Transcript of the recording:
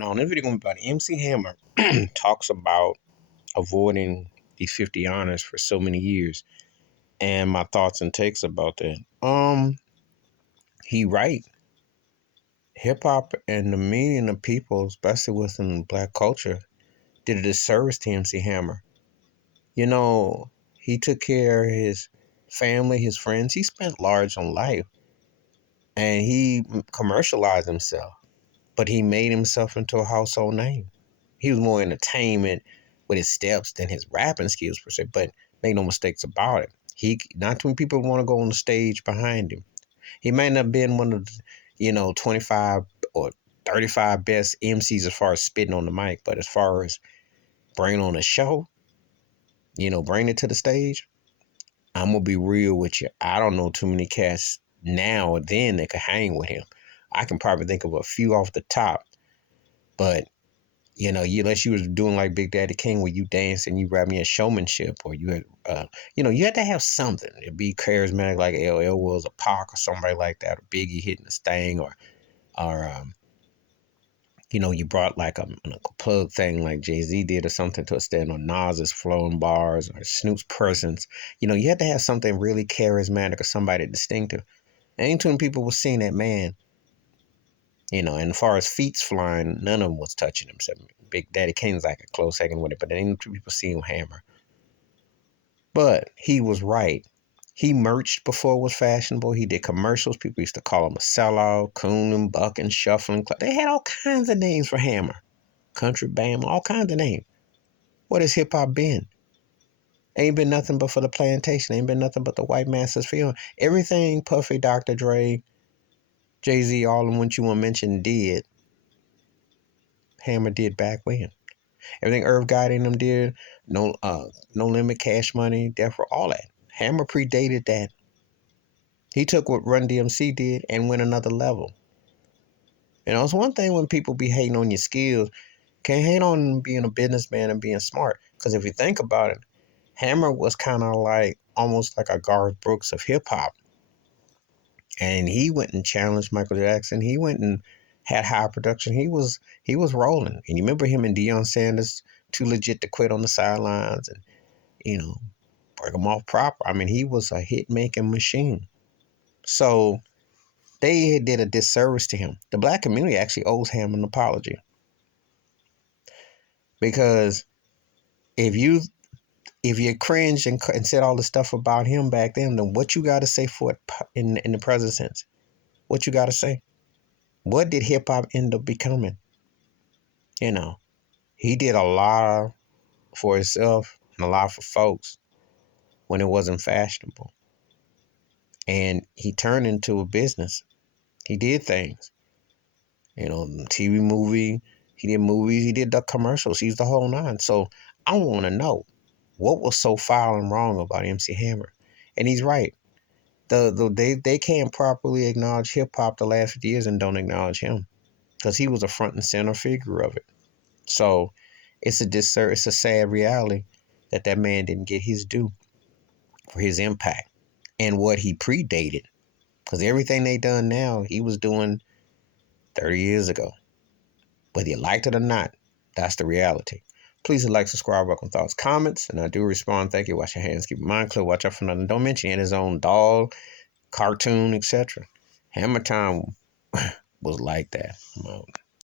On this video going to be about MC Hammer talks about avoiding the 50 honors for so many years and my thoughts and takes about that. He right. Hip hop and the million of people, especially within black culture, did a disservice to MC Hammer. You know, he took care of his family, his friends. He spent large on life and he commercialized himself, but he made himself into a household name. He was more entertainment with his steps than his rapping skills per se, but make no mistakes about it. He not too many people want to go on the stage behind him. He might not have been one of the, 25 or 35 best MCs as far as spitting on the mic, but as far as bringing on a show, bring it to the stage, I'm gonna be real with you. I don't know too many cats now or then that could hang with him. I can probably think of a few off the top, but unless you was doing like Big Daddy King where you dance and you rap me a showmanship, or you had, you had to have something to be charismatic like LL was, a Pac or somebody like that, or Biggie hitting the Sting, or you brought like a plug thing like Jay-Z did or something to a stand, on Nas's flowing bars or Snoop's presence. You had to have something really charismatic or somebody distinctive. Ain't too many people was seeing that man. And as far as feats flying, none of them was touching him. So Big Daddy Kane's like a close second with it, but ain't too people see him hammer. But he was right. He merched before it was fashionable. He did commercials. People used to call him a sellout, coon and buck and shuffling. They had all kinds of names for Hammer. Country Bam, all kinds of names. What has hip hop been? Ain't been nothing but for the plantation. Ain't been nothing but the white masses feeling. Everything Puffy, Dr. Dre, Jay-Z, all of them what you want to mention did, Hammer did back when. Everything Irv Gotti and them did, no limit, Cash Money, Death Row, all that. Hammer predated that. He took what Run DMC did and went another level. It's one thing when people be hating on your skills. Can't hate on being a businessman and being smart. Because if you think about it, Hammer was kind of like almost like a Garth Brooks of hip hop. And he went and challenged Michael Jackson. He went and had high production. He was rolling. And you remember him and Deion Sanders, too legit to quit on the sidelines, and break him off proper. I mean, he was a hit making machine. So they did a disservice to him. The black community actually owes him an apology, because if you cringed and said all the stuff about him back then what you got to say for it in the present sense? What you got to say? What did hip hop end up becoming? He did a lot for himself and a lot for folks when it wasn't fashionable. And he turned into a business. He did things. TV movie, he did movies, he did the commercials, he's the whole nine. So I want to know what was so foul and wrong about MC Hammer. And he's right. They can't properly acknowledge hip hop the last 50 years and don't acknowledge him, because he was a front and center figure of it. So it's a sad reality that man didn't get his due for his impact and what he predated. Because everything they done now, he was doing 30 years ago. Whether you liked it or not, that's the reality. Please like, subscribe, welcome thoughts, comments, and I do respond. Thank you. Wash your hands, keep your mind clear, watch out for nothing. Don't mention he had his own doll, cartoon, etc. Hammer Time was like that.